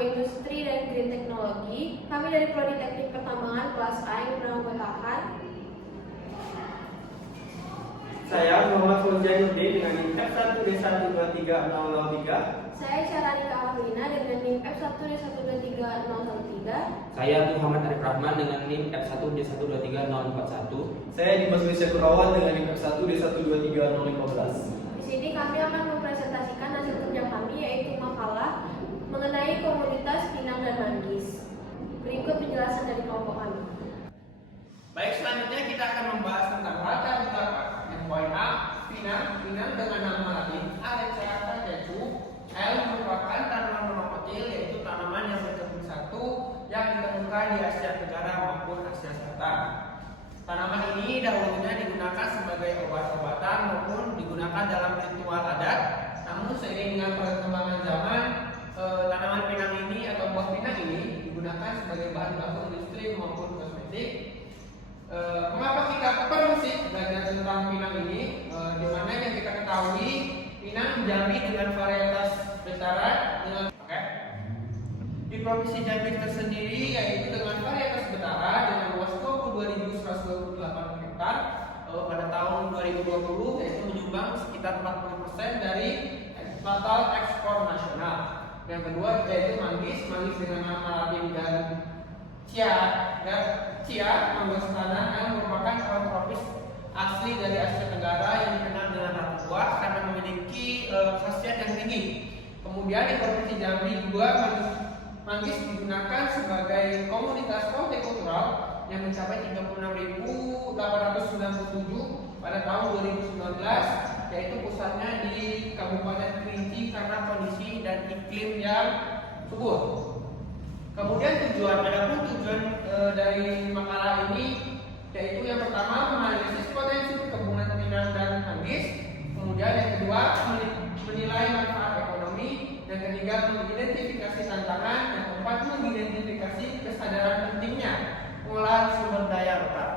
Agroindustri dan Green Teknologi. Kami dari Prodi Teknik Pertambangan kelas A yang beranggotakan. Saya Muhammad Fauzianuddin dengan NIM F1D1230003. Saya Syaranika Ahlina dengan NIM F1D1230013. Saya Muhammad Arif Rahman dengan NIM F1D1230041. Saya Dimas Wisya Kurawan dengan NIM F1D1230015. Di sini kami akan mempresentasikan hasil kerja kami, yaitu makalah mengenai komoditas pinang dan manggis. Berikut penjelasan dari kelompok kami. Baik, selanjutnya kita akan membahas tentang latar belakang. Yang poin A, pinang dengan nama latin Areca cacetu. L merupakan tanaman monokotil, yaitu tanaman yang berkebun satu yang ditemukan di Asia Tenggara maupun Asia Selatan. Tanaman ini dahulunya digunakan sebagai obat-obatan maupun digunakan dalam ritual adat. Namun seiring dengan perkembangan zaman, tanaman pinang ini atau buah pinang ini digunakan sebagai bahan baku industri maupun kosmetik. Mengapa kita perlu sih belajar tentang pinang ini? Dimana yang kita ketahui pinang Jambi dengan varietas Betara dengan di Provinsi Jambi tersendiri, yaitu dengan varietas Betara dengan luas 22.128 hektar pada tahun 2020, yaitu menyumbang sekitar 40% dari total ekspor nasional. Yang kedua yaitu manggis dengan nama latin dan Cia Anggostana yang merupakan pohon tropis asli dari Asia Tenggara yang dikenal dengan ratu buah karena memiliki khasiat yang tinggi. Kemudian di Provinsi Jambi juga manggis digunakan sebagai komoditas hortikultural yang mencapai 36.897 pada tahun 2019, yaitu pusatnya di Kabupaten Kerinci karena kondisi dan iklim yang subur. Kemudian tujuan dari makalah ini yaitu yang pertama menganalisis potensi perkebunan pinang dan manggis, kemudian yang kedua menilai manfaat ekonomi, yang ketiga mengidentifikasi tantangan, yang keempat mengidentifikasi kesadaran pentingnya pengolahan sumber daya lokal.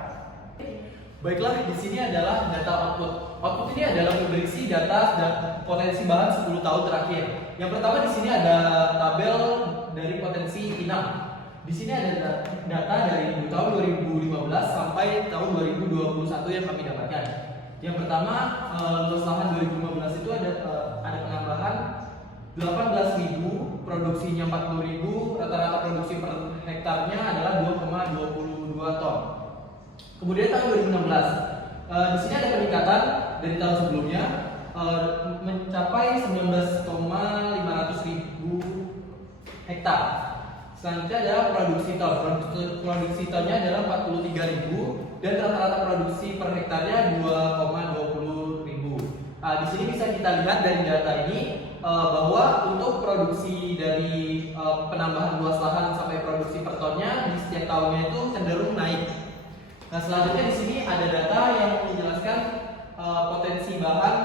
Baiklah, di sini adalah data output. Output ini adalah prediksi data dan potensi bahan 10 tahun terakhir. Yang pertama di sini ada tabel dari potensi pinang. Di sini ada data dari tahun 2015 sampai tahun 2021 yang kami dapatkan. Yang pertama, luas lahan 2015 itu ada penambahan 18.000, produksinya 40.000, rata-rata produksi per hektarnya adalah 2,22 ton. Kemudian tahun 2016, di sini ada peningkatan dari tahun sebelumnya mencapai 19,500.000 hektar. Selanjutnya adalah produksi ton. Produksi tonnya adalah 43.000 dan rata-rata produksi per hektarnya 2,20.000. Di sini bisa kita lihat dari data ini bahwa untuk produksi dari penambahan luas lahan sampai produksi per tonnya di setiap tahunnya itu cenderung naik. Nah, selanjutnya di sini ada data yang menjelaskan potensi bahan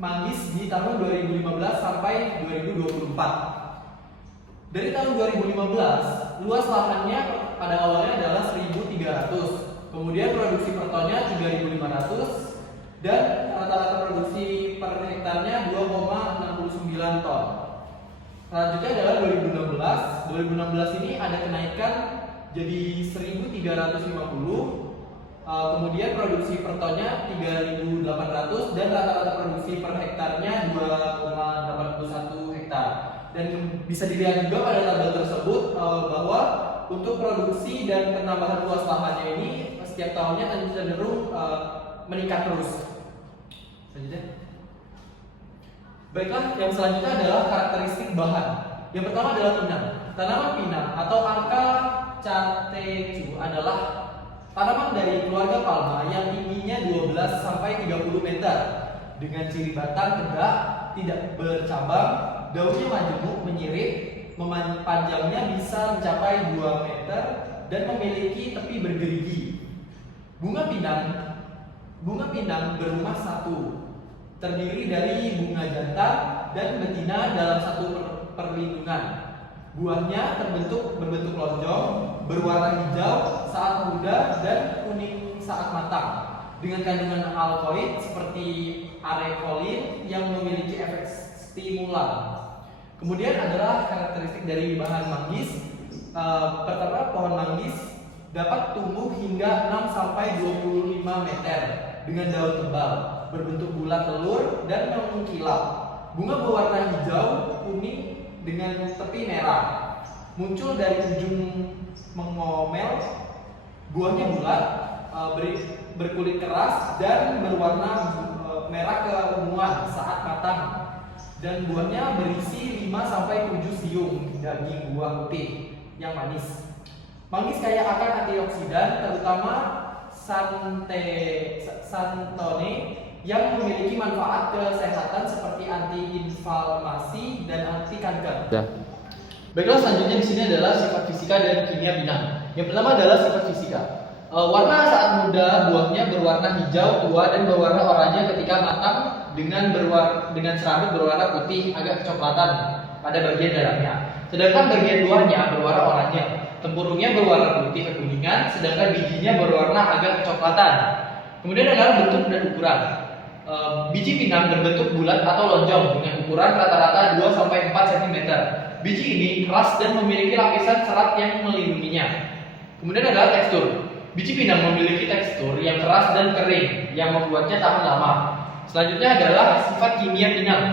manggis di tahun 2015 sampai 2024. Dari tahun 2015, luas lahannya pada awalnya adalah 1.300, kemudian produksi per tonnya 3.500 dan rata-rata produksi per hektarnya 2,69 ton. Selanjutnya adalah 2016. 2016 ini ada kenaikan jadi 1.350, kemudian produksi per tonnya 3.800 dan rata-rata produksi per hektarnya 2,81 hektar. Dan bisa dilihat juga pada tabel tersebut bahwa untuk produksi dan penambahan luas lahannya ini setiap tahunnya cenderung meningkat terus. Selanjutnya. Baiklah, yang selanjutnya adalah karakteristik bahan. Yang pertama adalah pinang. Tanaman pinang atau Areca-cacetu adalah tanaman dari keluarga palma yang tingginya 12 sampai 30 meter dengan ciri batang tegak, tidak bercabang, daunnya majemuk menyirip, panjangnya bisa mencapai 2 meter dan memiliki tepi bergerigi. Bunga pinang berumah satu, terdiri dari bunga jantan dan betina dalam satu perlindungan. Buahnya berbentuk lonjong, berwarna hijau saat muda dan kuning saat matang, dengan kandungan alkoid seperti arekolin yang memiliki efek stimulan. Kemudian adalah karakteristik dari bahan manggis. Pertama, pohon manggis dapat tumbuh hingga 6 sampai 25 meter dengan daun tebal, berbentuk bulat telur dan mengkilap. Bunga berwarna hijau kuning dengan tepi merah. Muncul dari ujung mengomel. Buahnya bulat, berkulit keras dan berwarna merah keunguan saat matang. Dan buahnya berisi 5 sampai 7 siung daging buah putih yang manis. Manggis kaya akan antioksidan, terutama santone yang memiliki manfaat kesehatan seperti anti-inflamasi dan anti kanker. Baiklah, selanjutnya di sini adalah sifat fisika dan kimia pinang. Yang pertama adalah sifat fisika. Warna saat muda buahnya berwarna hijau tua dan berwarna oranye ketika matang dengan serabut berwarna putih agak kecoklatan pada bagian dalamnya. Sedangkan bagian luarnya berwarna oranye. Tempurungnya berwarna putih kekuningan, sedangkan bijinya berwarna agak kecoklatan. Kemudian adalah bentuk dan ukuran. Biji pinang berbentuk bulat atau lonjong dengan ukuran rata-rata 2 sampai 4 cm. Biji ini keras dan memiliki lapisan serat yang melindunginya. Kemudian adalah tekstur. Biji pinang memiliki tekstur yang keras dan kering yang membuatnya tahan lama. Selanjutnya adalah sifat kimia pinang.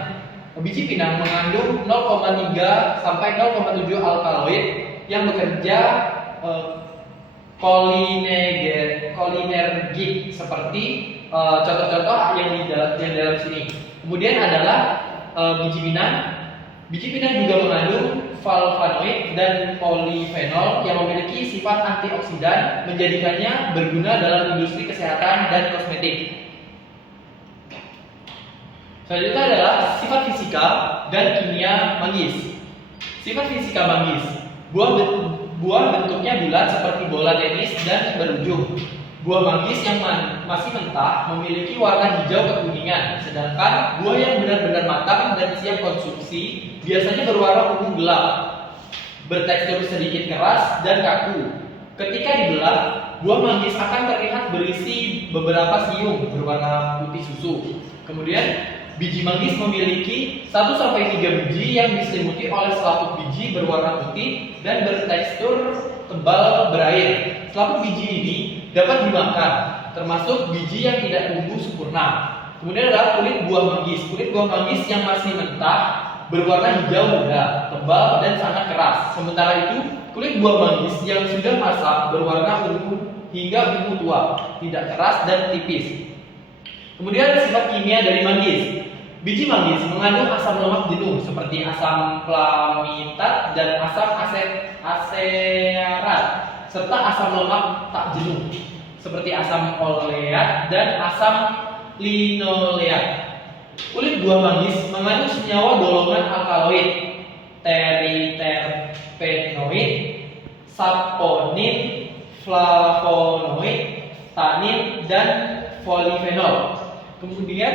Biji pinang mengandung 0,3 sampai 0,7 alkaloid yang bekerja kolinergik seperti contoh-contoh yang dalam sini. Kemudian adalah biji pinang. Biji pinang juga mengandung flavonoid dan polifenol yang memiliki sifat antioksidan, menjadikannya berguna dalam industri kesehatan dan kosmetik. Selanjutnya adalah sifat fisika dan kimia manggis. Sifat fisika manggis. Buah bentuknya bulat seperti bola tenis dan berujung. Buah manggis yang masih mentah memiliki warna hijau kekuningan, sedangkan buah yang benar-benar matang dan siap konsumsi biasanya berwarna ungu gelap, bertekstur sedikit keras dan kaku. Ketika dibelah, buah manggis akan terlihat berisi beberapa siung berwarna putih susu. Kemudian, biji manggis memiliki 1 sampai 3 biji yang diselimuti oleh selaput biji berwarna putih dan bertekstur tebal berair. Selaput biji ini dapat dimakan, termasuk biji yang tidak tumbuh sempurna. Kemudian adalah kulit buah manggis. Kulit buah manggis yang masih mentah berwarna hijau muda, tebal dan sangat keras. Sementara itu, kulit buah manggis yang sudah masak berwarna ungu hingga ungu tua, tidak keras dan tipis. Kemudian sifat kimia dari manggis. Biji manggis mengandung asam lemak jenuh seperti asam plamitat dan asam aserat, serta asam lemak tak jenuh seperti asam oleat dan asam linoleat. Kulit buah manggis mengandung senyawa golongan alkaloid, terpenoid, saponin, flavonoid, tanin, dan polifenol. Kemudian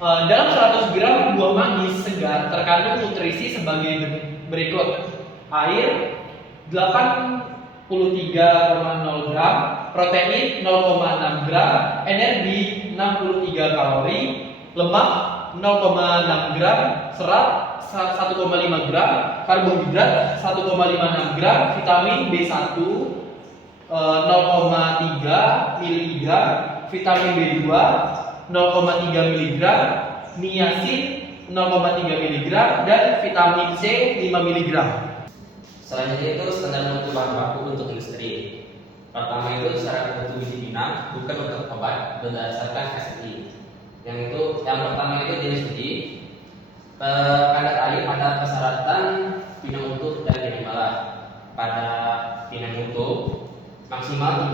dalam 100 gram buah manggis segar terkandung nutrisi sebagai berikut: air 83,0 gram, protein 0,6 gram, energi 63 kalori, lemak 0,6 gram, serat 1,5 gram, karbohidrat 1,56 gram, vitamin B1 0,3 mg, vitamin B2 0,3 mg, niacin 0,3 mg, dan vitamin C 5 mg. Selanjutnya itu standar mutu bahan baku untuk industri. Pertama itu syarat mutu biji pinang bukan untuk obat berdasarkan SNI. Yang pertama itu jenis biji, kadar air pada persyaratan pinang utuh dan pinang balah. Pada pinang utuh maksimal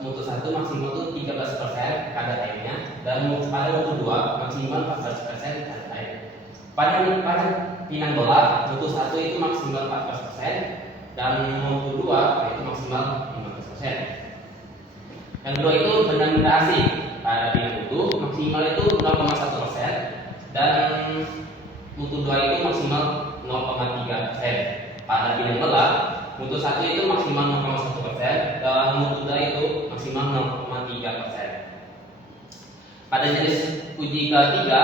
mutu 1 maksimal itu 13% kadar airnya, dan pada mutu 2 maksimal 14% kadar air. Pada pinang belah mutu 1 itu maksimal 14% dan mutu 2 itu maksimal 15%. Yang kedua itu fermentasi. Pada pinang utuh maksimal itu 0,1% dan mutu 2 itu maksimal 0,3%. Pada pinang belah mutu 1 itu maksimal 0,1% dan mutu 2 itu maksimal 0,3%. Pada jenis uji ketiga,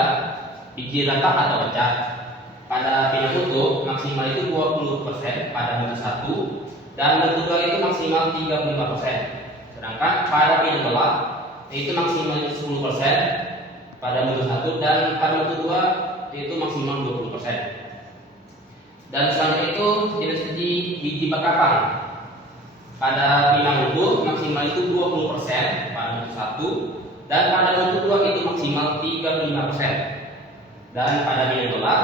biji retak atau pecah. Pada pinang utuh maksimal itu 20% pada mutu 1 dan mutu 2 itu maksimal 35%. Sedangkan pada pinang telak itu maksimal 10% pada mutu 1 dan pada mutu 2 itu maksimal 20%. Dan selanjutnya itu jenis biji bakapang. Pada pinang mutu maksimal itu 20% pada mutu 1 dan pada mutu 2 itu maksimal 35%. Dan pada pinang telak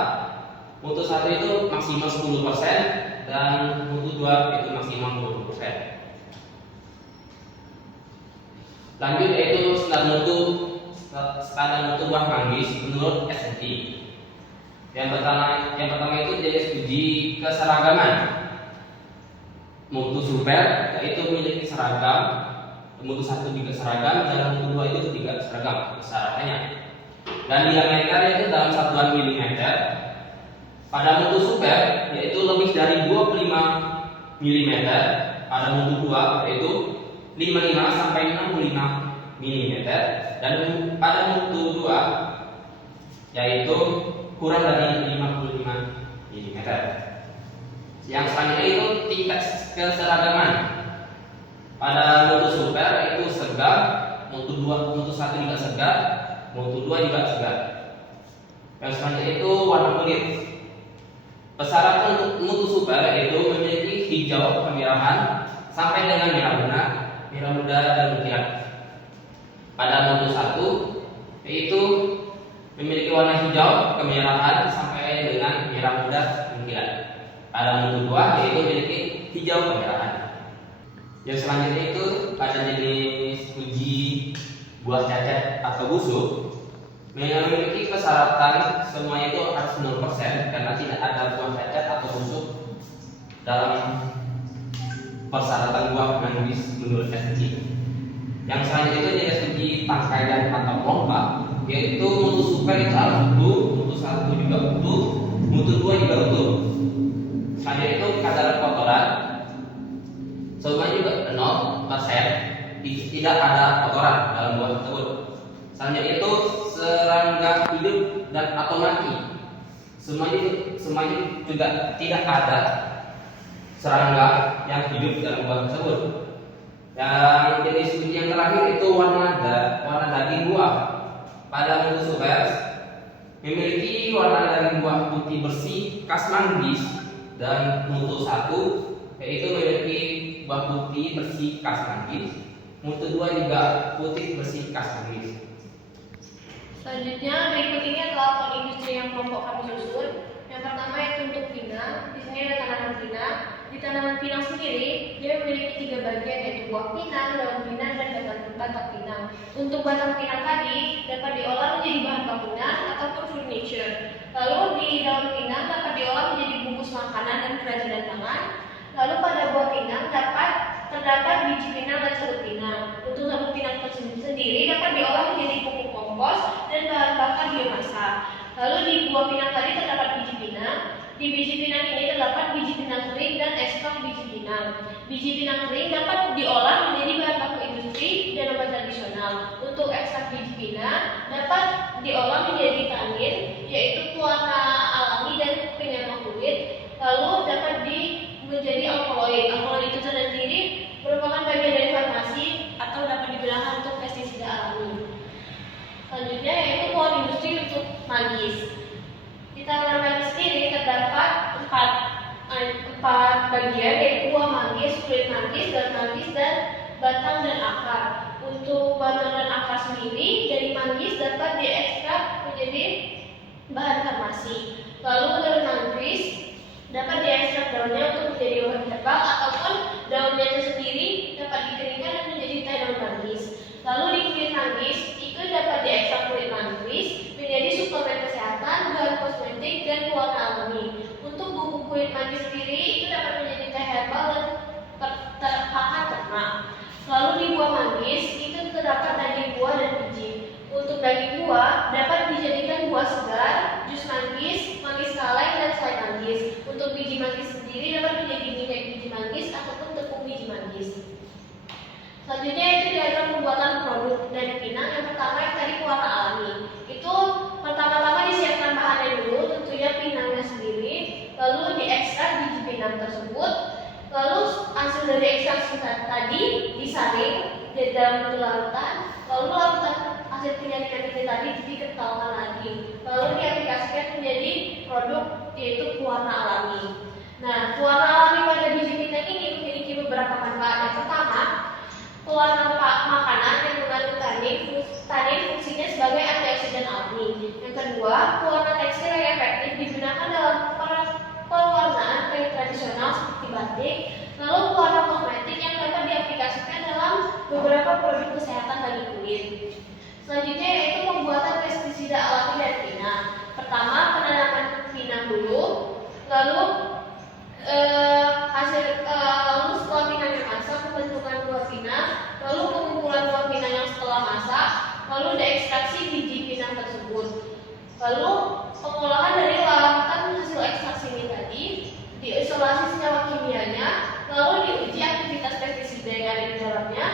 mutu 1 itu maksimal 10% dan mutu 2 itu maksimal 20%. Lanjut yaitu standar mutu buah manggis menurut SNI. Yang pertama itu jenis uji keseragaman. Mutu super yaitu memiliki seragam, mutu 1 juga seragam dan mutu 2 itu tidak seragam persyaratannya. Dan diameternya itu dalam satuan milimeter. Pada mutu super yaitu lebih dari 25 mm, pada mutu 2 yaitu 55 sampai 65 mm dan pada mutu 2 yaitu kurang dari 55 mm. Yang selanjutnya itu tingkat keseragaman. Pada mutu super itu segar, mutu 1 juga segar, mutu 2 juga segar. Yang selanjutnya itu warna kulit. Persyaratan untuk mutu super itu memiliki hijau kemerahan sampai dengan merah muda dan mutiara. Pada mutu 1 yaitu memiliki warna hijau kemerahan sampai dengan merah muda dan mutiara. Pada mutu 2 yaitu memiliki hijau kemerahan. Yang selanjutnya itu pada jenis uji buah cacat atau busuk memiliki persyaratan semuanya itu harus 0% karena tidak ada buah cacat atau busuk dalam persyaratan buah manggis menurut SNI. Yang selanjutnya itu jenis uji tangkai dan atau lomba yaitu mutu super itu harus utuh, mutu 1 juga utuh, mutu 2 juga utuh. Selanjutnya itu kadar kotoran semuanya juga 0%, tidak ada kotoran dalam buah tersebut. Selanjutnya itu serangga hidup dan atau mati semuanya juga tidak ada serangga yang hidup dalam buah tersebut. Yang jenis uji yang terakhir itu warna daging buah. Pada mutu super memiliki warna daging buah putih bersih khas manggis dan mutu 1 yaitu memiliki buah putih bersih khas manggis. Mutu 2 juga putih bersih khas manggis. Selanjutnya berikut ini adalah pola industri yang kelompok kami susun. Yang pertama itu untuk pinang. Di sini ada tanaman pinang. Di tanaman pinang sendiri dia memiliki 3 bagian yaitu buah pinang, daun pinang, dan batang pinang. Untuk batang pinang tadi dapat diolah menjadi bahan bangunan ataupun furniture. Lalu di daun pinang dapat diolah menjadi bungkus makanan dan kerajinan tangan. Lalu pada buah pinang terdapat biji pinang dan sabut pinang. Untuk sabut pinang sendiri dapat diolah menjadi pupuk kompos dan bahan bakar biomasa. Lalu di buah pinang tadi terdapat biji pinang. Di biji pinang ini terdapat biji pinang kering dan ekstrak biji pinang. Biji pinang kering dapat diolah menjadi bahan baku industri dan obat tradisional. Untuk ekstrak biji pinang dapat diolah menjadi tanin, yaitu pewarna alami dan penyamar kulit. Lalu dapat menjadi alkaloid. Alkaloid itu sendiri merupakan bagian dari farmasi atau dapat digunakan untuk pestisida alami. Selanjutnya yaitu pohon industri untuk manggis. Di tanaman manggis ini terdapat empat bagian yaitu buah manggis, kulit manggis, daun manggis, dan batang dan akar. Untuk batang dan akar sendiri dari manggis dapat diekstrak menjadi bahan farmasi. Lalu daun manggis dapat diekstrak daunnya untuk menjadi obat herbal ataupun daunnya itu sendiri dapat dikeringkan dan menjadi teh daun manggis. Lalu di kulit manggis itu dapat diekstrak kulit manggis menjadi suplemen kesehatan, bahan kosmetik, dan pewarna alami. Untuk bubuk kulit manggis sendiri itu dapat menjadi teh herbal dan pakan ternak. Lalu di buah manggis itu terdapat daging buah dan biji. Untuk daging buah dapat dijadikan buah segar, jus manggis, manggis kaleng, dan selai manggis. Untuk biji manggis sendiri dapat menjadi minyak biji manggis ataupun tepung biji manggis. Selanjutnya itu diagram pembuatan produk dari pinang. Yang pertama yang tadi pewarna alami. Itu pertama-tama disiapkan bahannya dulu, tentunya pinangnya sendiri, lalu hasil dari ekstraksi tadi disaring di dalam bentuk larutan, lalu larutan hasil penyaringan ini tadi dikentalkan lagi, lalu diaplikasikan menjadi produk yaitu pewarna alami. Nah, pewarna alami pada biji pinang ini memiliki beberapa manfaat. Yang pertama, pewarna makanan yang mengandung tanin fungsinya sebagai antioksidan alami. Yang kedua, pewarna tekstil yang efektif digunakan dalam pewarnaan kain tradisional seperti batik. Lalu pewarna kosmetik yang dapat diaplikasikan dalam beberapa produk kesehatan bagi kulit. Selanjutnya yaitu pembuatan pestisida alami dari pinang. Pertama, penanaman pinang dulu, lalu lalu setelah pinangnya masak, pembentukan buah pinang, lalu pengumpulan buah pinang yang setelah masak, lalu diekstraksi biji pinang tersebut. Lalu pengolahan dari larutan hasil ekstraksi ini tadi, diisolasi senyawa kimianya, lalu diuji aktivitas pestisida yang ada di dalamnya,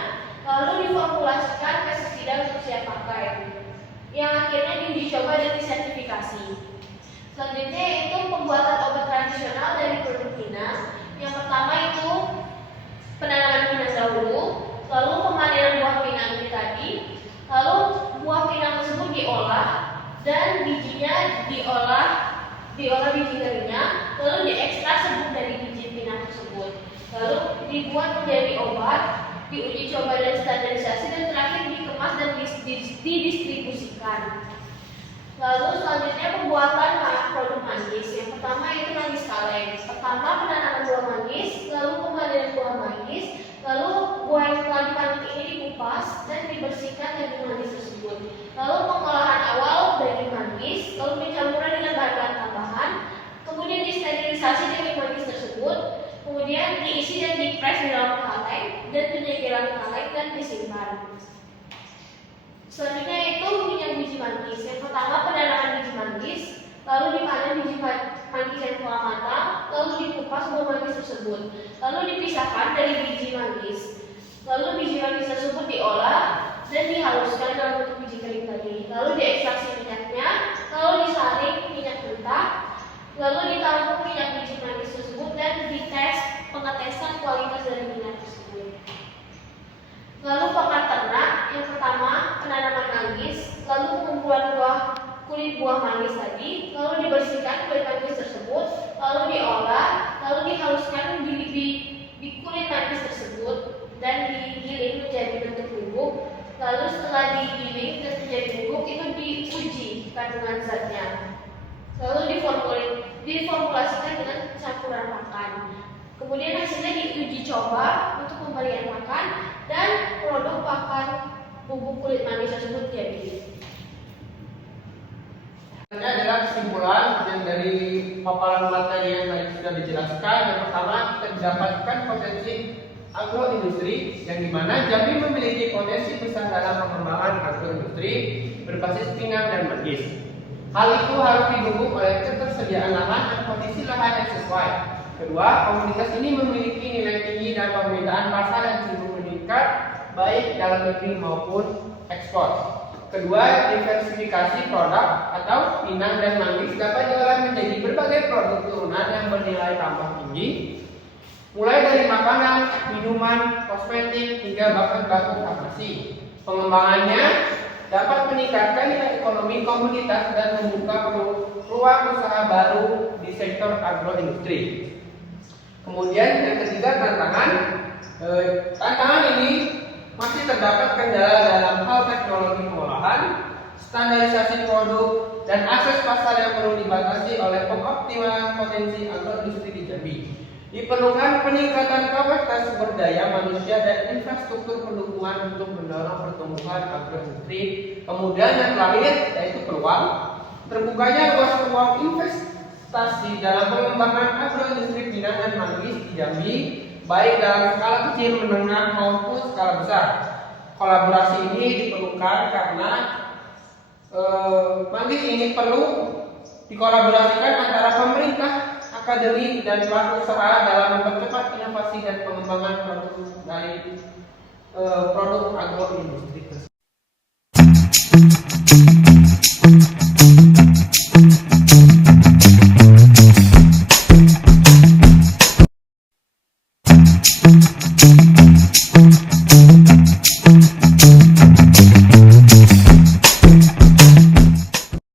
lalu diformulasikan pestisida untuk siap pakai, yang akhirnya diuji coba dan disertifikasi. Selanjutnya yaitu pembuatan obat tradisional dari produk pinang. Yang pertama itu penanaman pinang dahulu, lalu pemanenan buah pinang ini tadi, lalu buah pinang tersebut diolah dan bijinya diolah biji darinya, lalu diekstrak sebut dari biji pinang tersebut, lalu dibuat menjadi obat, diuji coba dan standarisasi, dan terakhir dikemas dan didistribusikan. Lalu selanjutnya pembuatan produk manggis. Yang pertama itu manggis kaleng. Pertama penanaman buah manggis, lalu pemanenan buah manggis, lalu buah yang telah dipanen ini dikupas dan dibersihkan dari manggis tersebut. Lalu pengolahan awal dari manggis, lalu pencampuran dengan bahan-bahan tambahan, kemudian disterilisasi dari manggis tersebut, kemudian diisi dan dipres di dalam kaleng dan penyegelan kaleng dan disimpan. Selanjutnya itu minyak biji manggis. Yang pertama penanaman biji manggis, lalu dipanen biji manggis yang telah matang, lalu dikupas buah manggis tersebut, lalu dipisahkan dari biji manggis. Lalu biji manggis tersebut diolah dan dihaluskan dalam bentuk biji kering tadi, lalu diekstraksi minyaknya, lalu disaring minyak mentah, lalu ditampung minyak biji manggis tersebut dan dites pengetesan kualitas dari minyak tersebut. Lalu pakan ternak, yang pertama penanaman manggis, lalu pengumpulan kulit buah manggis tadi, lalu dibersihkan kulit manggis tersebut, lalu diolah, lalu dihaluskan di kulit manggis tersebut dan digiling menjadi bentuk bubuk. Lalu setelah digiling dan menjadi bubuk itu diuji kandungan zatnya, lalu diformulasikan dengan campuran pakan. Kemudian hasilnya diuji coba untuk pemberian makan dan produk pakan bubuk kulit manggis tersebut jadi. Ini adalah kesimpulan yang dari paparan materi yang tadi sudah dijelaskan. Yang pertama, kita mendapatkan potensi agroindustri yang dimana Jambi memiliki potensi besar dalam pengembangan agroindustri berbasis pinang dan manggis. Hal itu harus didukung oleh ketersediaan lahan dan kondisi lahan yang sesuai. Kedua, komoditas ini memiliki nilai tinggi dan permintaan pasar yang cenderung meningkat baik dalam negeri maupun ekspor. Kedua, diversifikasi produk atau pinang dan manggis dapat diolah menjadi berbagai produk turunan yang bernilai tambah tinggi, mulai dari makanan, minuman, kosmetik, hingga bahkan baku farmasi. Pengembangannya dapat meningkatkan nilai ekonomi komunitas dan membuka peluang usaha baru di sektor agroindustri. Kemudian yang ketiga, tantangan ini masih terdapat kendala dalam hal teknologi pengolahan, standarisasi produk, dan akses pasar yang perlu dibatasi oleh pengoptimalan potensi agroindustri di Jambi. Diperlukan peningkatan kapasitas sumber daya manusia dan infrastruktur pendukung untuk mendorong pertumbuhan agroindustri. Kemudian yang terakhir yaitu peluang terbukanya luas peluang investasi dalam pengembangan agroindustri pinang dan manggis di Jambi, baik dalam skala kecil, menengah maupun skala besar. Kolaborasi ini diperlukan karena manggis ini perlu dikolaborasikan antara pemerintah, akademi, dan pelaku usaha dalam mempercepat inovasi dan pengembangan produk dari produk agroindustri tersebut.